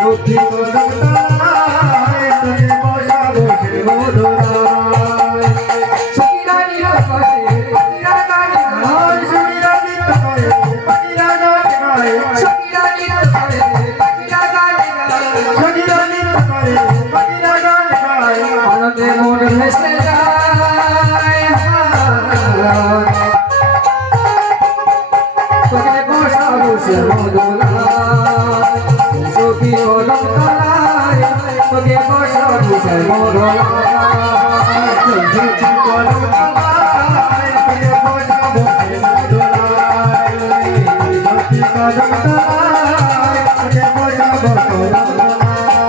সখী কদম তলায় তোকে বসা বসে মধুরায় সখীরা নির করে পাখিরা গান গায় সখীরা নির করে পাখিরা গান গায় সখীরা নির করে পাখিরা গান গায় সখীরা নির করে পাখিরা গান গায় আনন্দে মন ভেসে যায় তোকে বসা বসে মধুরায় সখী কদম তলায় তোকে বসা বসে মধুরায় সখী কদম তলায় তোকে বসা বসে মধুরায় সখী কদম তলায় তোকে বসা বসে মধুরায়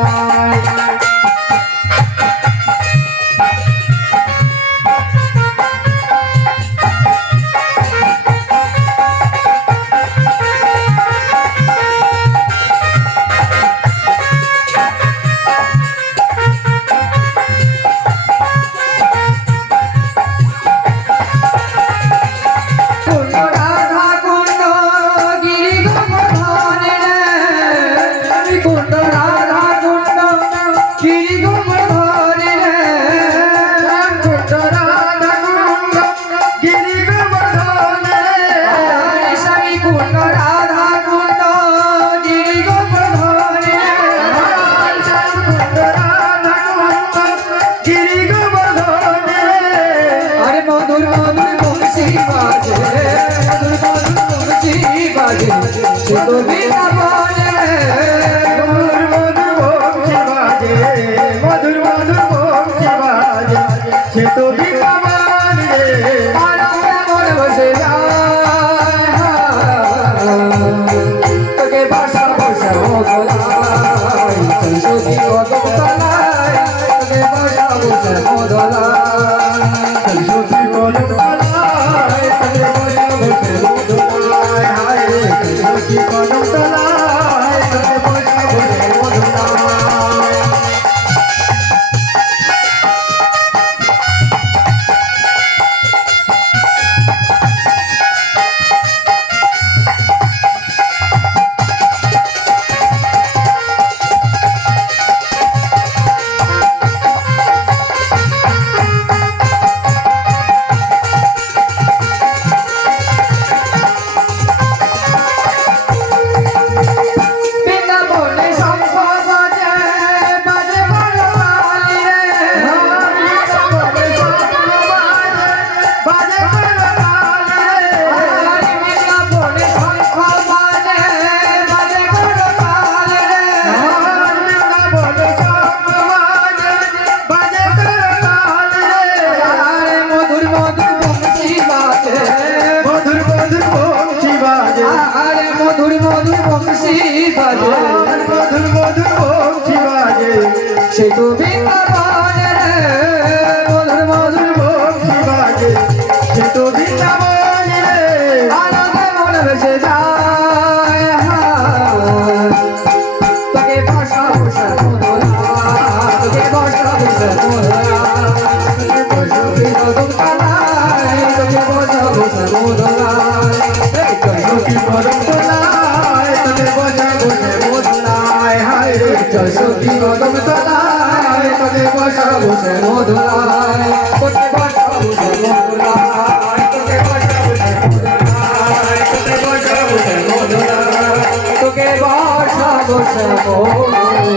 মধুর মধুর বংশী বাজে মধুর মধুর বংশী বাজে সে তো বিনা বলে মধুর মধুর বংশী বাজে মধুর মধুর বংশী বাজে সে তো বিকামান রে আনন্দে মন বসে যায় তোকে বসা বসা মধুরায় সখী কদম তলায় তোকে বসা বসা মধুরায় সখী কদম তলায় তোকে বসা বসে মধুরায় হায় রে সখী কদম তলায় তোকে বসা বসে মধুরায় বৃন্দাবনে শঙ্খ বাজে বাজে বড় কালী রে বাজে বৃন্দাবনে শঙ্খ বাজে বাজে বড় কালী রে আরে মধুর মধুর বংশী বাজে মধুর মধুর বংশী বাজে আরে মধুর মধুর বংশী বাজে মধুর মধুর বংশী বাজে সে তো বৃন্দাবনে রে মধুর মধুর বংশী বাজে সে তো বৃন্দাবনে রে আনন্দে মন ভেসে যায় তোকে বসা বসা মধুরায় তোকে বসা বসা মধুরায় সখী কদম তলায় তোকে বসা বসা মধুরায় সখী কদম তলায় তোকে বসা বসে মধুরায় হায় রে সখী কদম তলায় তোকে বসা বসে মধুরায় তোকে বসা বসে মধুরায় তোকে বসা বসে মধুরায় তোকে বসা বসে মধুরায় তোকে বসা বসে মধুরায়